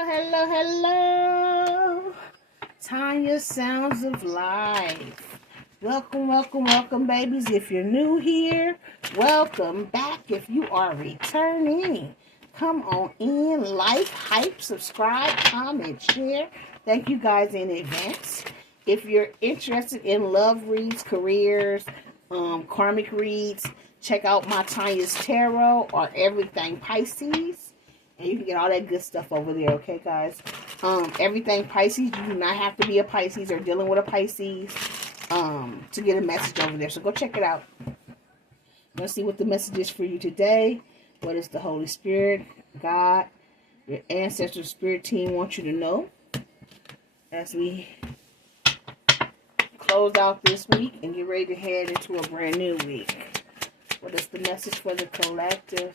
Hello, hello. Tanya Sounds of Life. Welcome, babies. If you're new here, welcome back. If you are returning, come on in, like, hype, subscribe, comment, share. Thank you guys in advance. If you're interested in love reads, careers, karmic reads, check out my Tanya's Tarot or Everything Pisces. And you can get all that good stuff over there, okay, guys? Everything Pisces. You do not have to be a Pisces or dealing with a Pisces to get a message over there. So go check it out. Let's see what the message is for you today. What is the Holy Spirit, God, your ancestral spirit team want you to know as we close out this week and get ready to head into a brand new week. What is the message for the collective?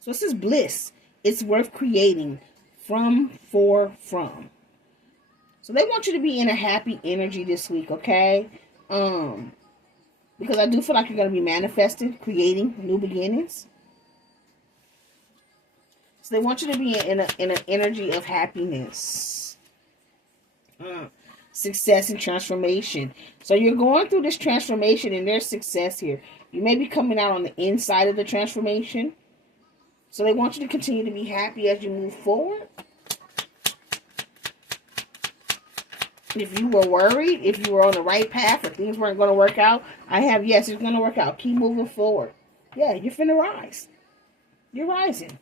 So this is bliss. It's worth creating from. So they want you to be in a happy energy this week, okay? Because I do feel like you're going to be manifesting, creating new beginnings. So they want you to be in an energy of happiness, success, and transformation. So you're going through this transformation, and there's success here. You may be coming out on the inside of the transformation. So they want you to continue to be happy as you move forward. If you were worried, if you were on the right path, or things weren't going to work out, yes, it's going to work out. Keep moving forward. Yeah, you're finna rise. You're rising.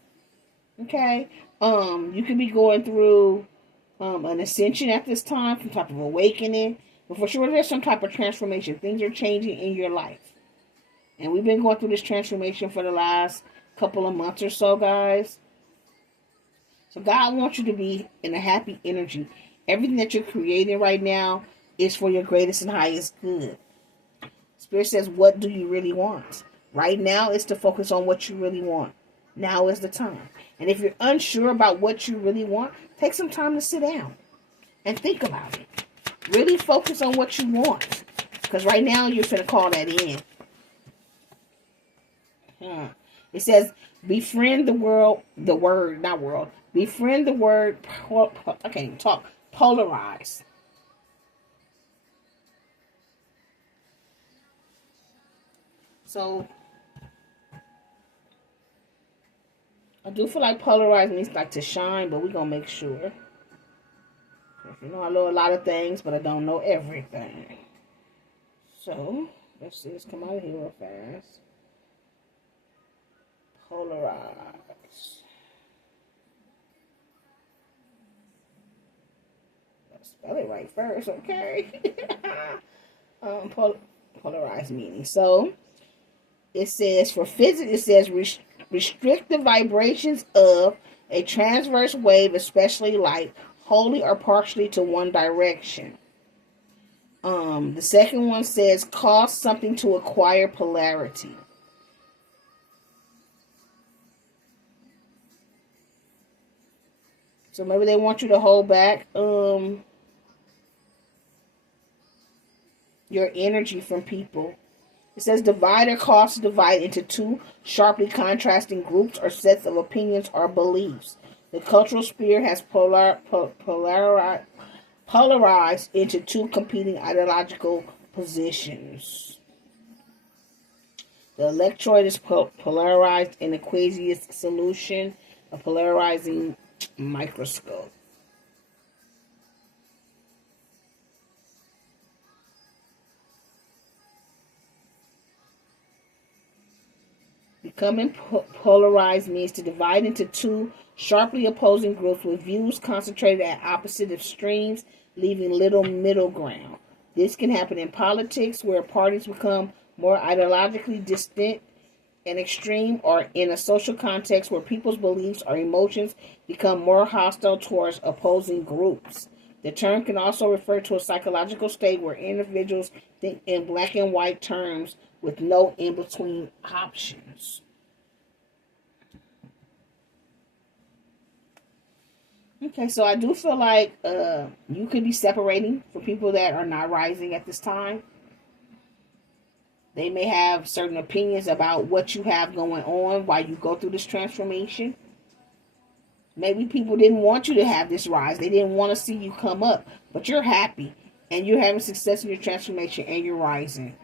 Okay? You could be going through an ascension at this time, some type of awakening. But for sure, there's some type of transformation. Things are changing in your life. And we've been going through this transformation for the last couple of months or so, guys. So God wants you to be in a happy energy. Everything that you're creating right now is for your greatest and highest good. Spirit says, what do you really want? Right now is to focus on what you really want. Now is the time. And if you're unsure about what you really want, take some time to sit down and think about it. Really focus on what you want. Because right now you're going to call that in. It says, befriend the world, befriend the word, I can't even talk, polarize. So, I do feel like polarize means like to shine, but we're going to make sure. You know, I know a lot of things, but I don't know everything. So, let's see, let's come out of here real fast. Polarize. Let's spell it right first, okay? Polarize meaning. So it says for physics, it says restrict the vibrations of a transverse wave, especially light, wholly or partially to one direction. The second one says cause something to acquire polarity. So maybe they want you to hold back your energy from people. It says divide or cause to divide into two sharply contrasting groups or sets of opinions or beliefs. The cultural sphere has polarized into two competing ideological positions. The electroid is polarized in aqueous solution, a polarizing microscope. Becoming polarized means to divide into two sharply opposing groups with views concentrated at opposite extremes, leaving little middle ground. This can happen in politics, where parties become more ideologically distant and extreme, or in a social context where people's beliefs or emotions become more hostile towards opposing groups. The term can also refer to a psychological state where individuals think in black and white terms with no in-between options. Okay, so I do feel like you could be separating from people that are not rising at this time. They may have certain opinions about what you have going on while you go through this transformation. Maybe people didn't want you to have this rise. They didn't want to see you come up. But you're happy. And you're having success in your transformation. And you're rising.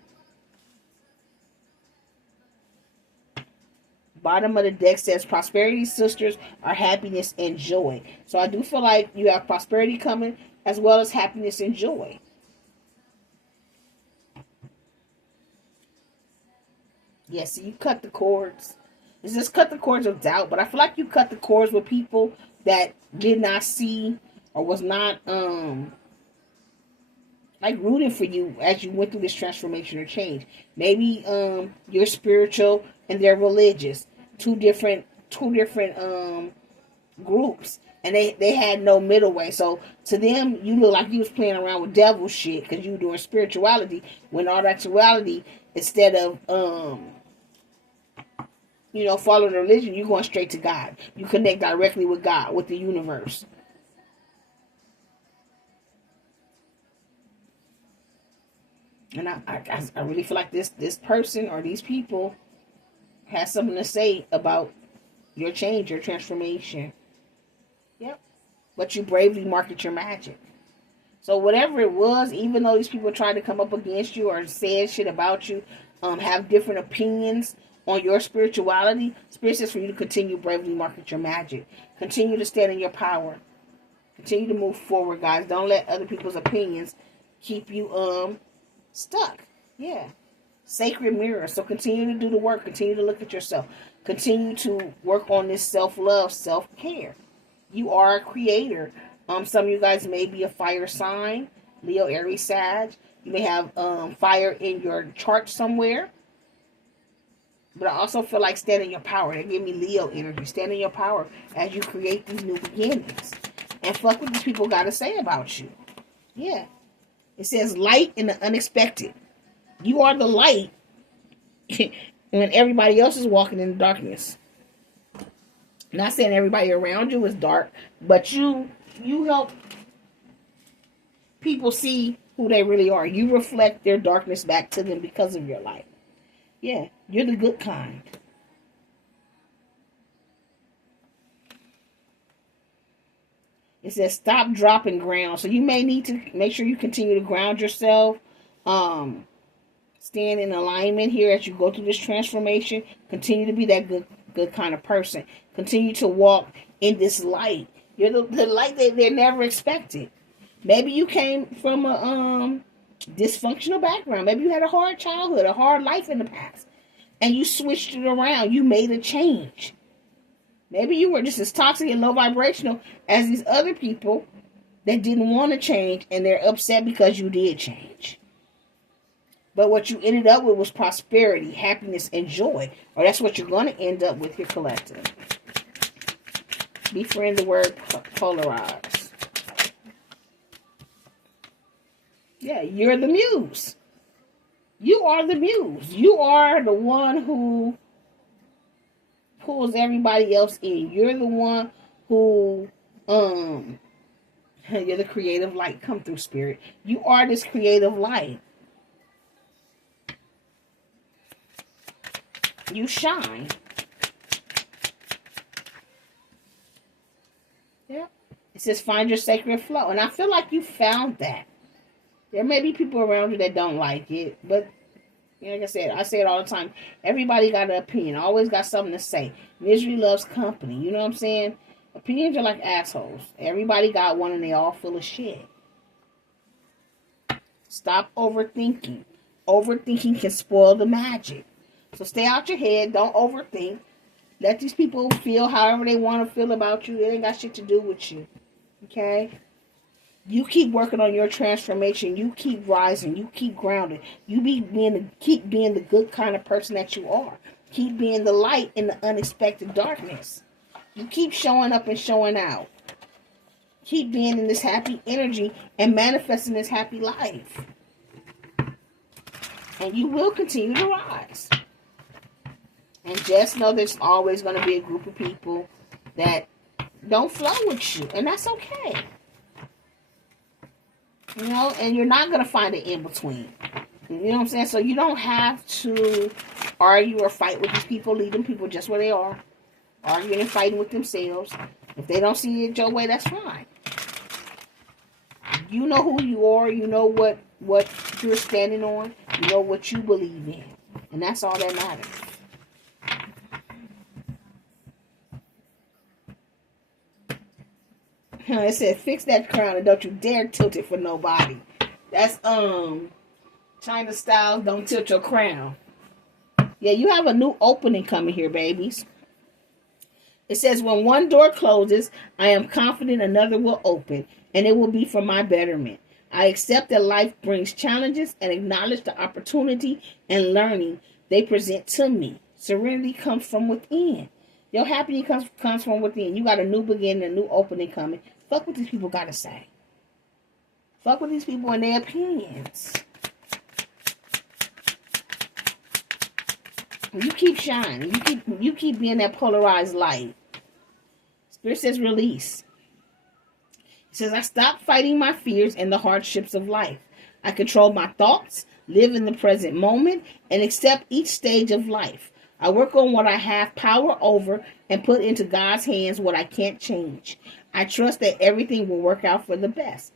Bottom of the deck says prosperity sisters are happiness and joy. So I do feel like you have prosperity coming as well as happiness and joy. Yes, so you cut the cords. It's just cut the cords of doubt. But I feel like you cut the cords with people that did not see or was not like rooting for you as you went through this transformation or change. Maybe you're spiritual and they're religious. Two different groups. And they had no middle way. So to them, you look like you was playing around with devil shit because you were doing spirituality. When all actuality, instead of following religion, you're going straight to God. You connect directly with God, with the universe. And I really feel like this person or these people has something to say about your change, your transformation. Yep. But you bravely market your magic. So whatever it was, even though these people tried to come up against you or said shit about you, have different opinions on your spirituality, Spirit says for you to continue bravely market your magic. Continue to stand in your power. Continue to move forward, guys. Don't let other people's opinions keep you stuck. Yeah. Sacred mirror. So continue to do the work. Continue to look at yourself. Continue to work on this self-love, self-care. You are a creator. Some of you guys may be a fire sign. Leo, Aries, Sag. You may have fire in your chart somewhere. But I also feel like stand in your power. They give me Leo energy. Stand in your power as you create these new beginnings. And fuck what these people got to say about you. Yeah. It says light in the unexpected. You are the light when everybody else is walking in the darkness. Not saying everybody around you is dark, but you help people see who they really are. You reflect their darkness back to them because of your light. Yeah, you're the good kind. It says stop, drop, and ground. So you may need to make sure you continue to ground yourself. Stand in alignment here as you go through this transformation. Continue to be that good kind of person. Continue to walk in this light. You're the light that they're never expected. Maybe you came from a dysfunctional background. Maybe you had a hard childhood, a hard life in the past. And you switched it around. You made a change. Maybe you were just as toxic and low vibrational as these other people that didn't want to change. And they're upset because you did change. But what you ended up with was prosperity, happiness, and joy. Or that's what you're going to end up with, your collective. Befriend the word polarize. Yeah, you're the muse. You are the muse. You are the one who pulls everybody else in. You're the one who, you're the creative light. Come through, Spirit. You are this creative light. You shine. Yeah. It says find your sacred flow. And I feel like you found that. There may be people around you that don't like it. But, like I say it all the time. Everybody got an opinion. Always got something to say. Misery loves company. You know what I'm saying? Opinions are like assholes. Everybody got one and they all full of shit. Stop overthinking. Overthinking can spoil the magic. So stay out your head. Don't overthink. Let these people feel however they want to feel about you. It ain't got shit to do with you. Okay? You keep working on your transformation. You keep rising. You keep grounded. You keep being the good kind of person that you are. Keep being the light in the unexpected darkness. You keep showing up and showing out. Keep being in this happy energy and manifesting this happy life. And you will continue to rise. And just know there's always going to be a group of people that don't flow with you. And that's okay. You know, and you're not going to find an in-between. You know what I'm saying? So you don't have to argue or fight with these people. Leave them people just where they are. Arguing and fighting with themselves. If they don't see it your way, that's fine. You know who you are. You know what you're standing on. You know what you believe in. And that's all that matters. It said, fix that crown and don't you dare tilt it for nobody. That's China style, don't tilt your crown. Yeah, you have a new opening coming here, babies. It says, when one door closes, I am confident another will open, and it will be for my betterment. I accept that life brings challenges and acknowledge the opportunity and learning they present to me. Serenity comes from within. Your happiness comes from within. You got a new beginning, a new opening coming. Fuck what these people got to say. Fuck with these people and their opinions. You keep shining. You keep being that polarized light. Spirit says release. It says, I stop fighting my fears and the hardships of life. I control my thoughts, live in the present moment, and accept each stage of life. I work on what I have power over and put into God's hands what I can't change. I trust that everything will work out for the best.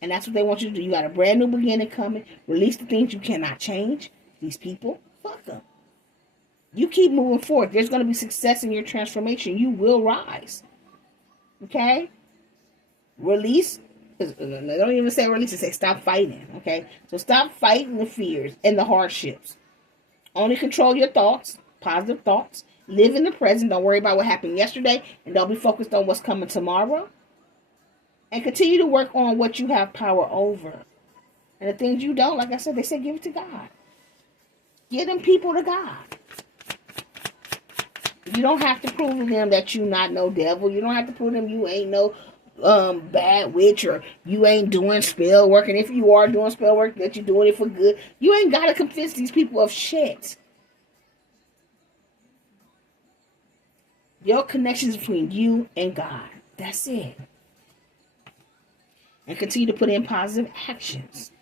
And that's what they want you to do. You got a brand new beginning coming. Release the things you cannot change. These people, fuck them. You keep moving forward. There's going to be success in your transformation. You will rise. Okay? Release. Don't even say release. Say stop fighting. Okay? So stop fighting the fears and the hardships. Only control your thoughts. Positive thoughts. Live in the present. Don't worry about what happened yesterday. And don't be focused on what's coming tomorrow. And continue to work on what you have power over. And the things you don't, like I said, they say give it to God. Give them people to God. You don't have to prove to them that you not no devil. You don't have to prove to them you ain't no bad witch or you ain't doing spell work. And if you are doing spell work, that you're doing it for good. You ain't got to convince these people of shit. Your connection is between you and God. That's it. And continue to put in positive actions.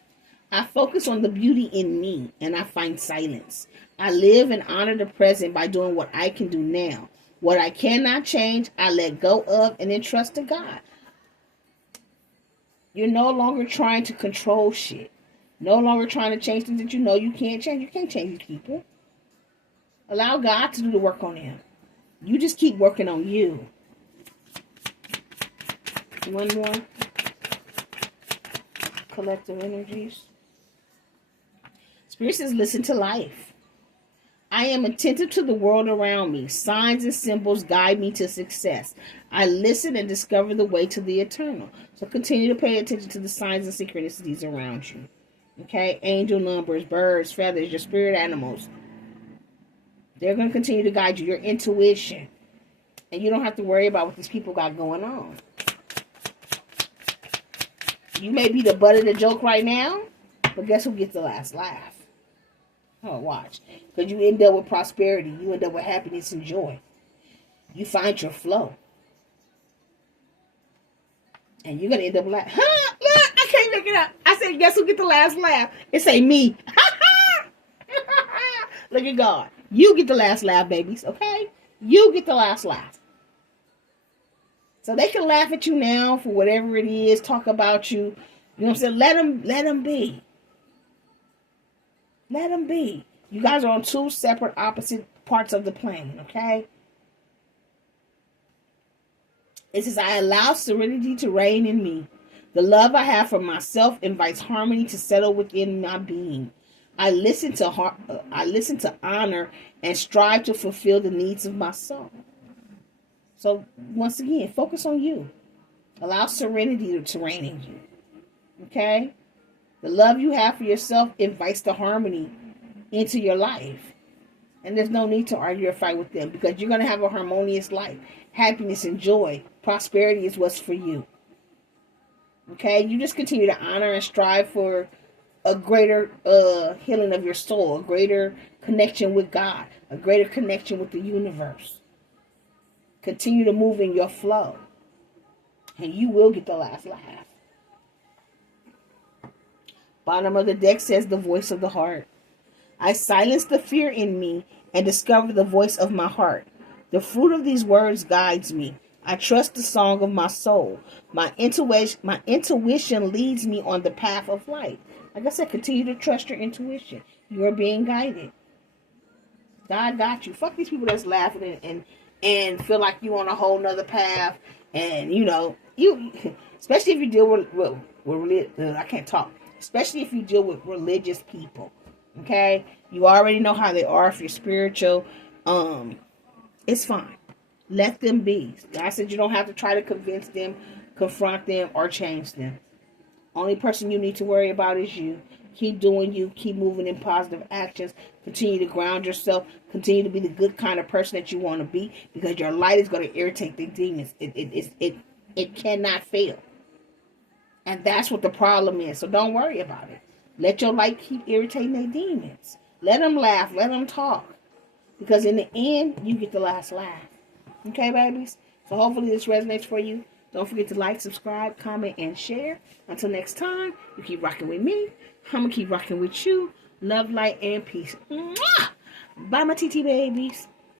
I focus on the beauty in me and I find silence. I live and honor the present by doing what I can do now. What I cannot change, I let go of and entrust to God. You're no longer trying to control shit. No longer trying to change things that you know you can't change. You can't change these people. Allow God to do the work on them. You just keep working on you. One more. Collective energies. Spirit says, listen to life. I am attentive to the world around me. Signs and symbols guide me to success. I listen and discover the way to the eternal. So continue to pay attention to the signs and synchronicities around you. Okay? Angel numbers, birds, feathers, your spirit animals. They're going to continue to guide you. Your intuition. And you don't have to worry about what these people got going on. You may be the butt of the joke right now, but guess who gets the last laugh? Oh, watch. Because you end up with prosperity. You end up with happiness and joy. You find your flow. And you're going to end up laughing. Huh? Look, I can't make it up. I said, guess who get the last laugh? It say me. Look at God. You get the last laugh, babies. Okay? You get the last laugh. So they can laugh at you now for whatever it is. Talk about you. You know what I'm saying? Let them be. Let them be. You guys are on two separate opposite parts of the plane, okay? It says, I allow serenity to reign in me. The love I have for myself invites harmony to settle within my being. I listen to honor and strive to fulfill the needs of my soul. So, once again, focus on you. Allow serenity to reign in you. Okay? The love you have for yourself invites the harmony into your life. And there's no need to argue or fight with them because you're going to have a harmonious life. Happiness and joy. Prosperity is what's for you. Okay? You just continue to honor and strive for a greater healing of your soul. A greater connection with God. A greater connection with the universe. Continue to move in your flow. And you will get the last laugh. Bottom of the deck says the voice of the heart. I silence the fear in me and discover the voice of my heart. The fruit of these words guides me. I trust the song of my soul. My intuition leads me on the path of light. Like I said, continue to trust your intuition. You are being guided. God got you. Fuck these people that's laughing and feel like you on a whole nother path. And you especially if you deal with I can't talk. Especially if you deal with religious people. Okay? You already know how they are if you're spiritual. It's fine. Let them be. God said you don't have to try to convince them, confront them, or change them. Only person you need to worry about is you. Keep doing you. Keep moving in positive actions. Continue to ground yourself. Continue to be the good kind of person that you want to be, because your light is going to irritate the demons. It cannot fail. And that's what the problem is. So don't worry about it. Let your light keep irritating their demons. Let them laugh. Let them talk. Because in the end, you get the last laugh. Okay, babies? So hopefully this resonates for you. Don't forget to like, subscribe, comment, and share. Until next time, you keep rocking with me. I'm going to keep rocking with you. Love, light, and peace. Mwah! Bye, my TT babies.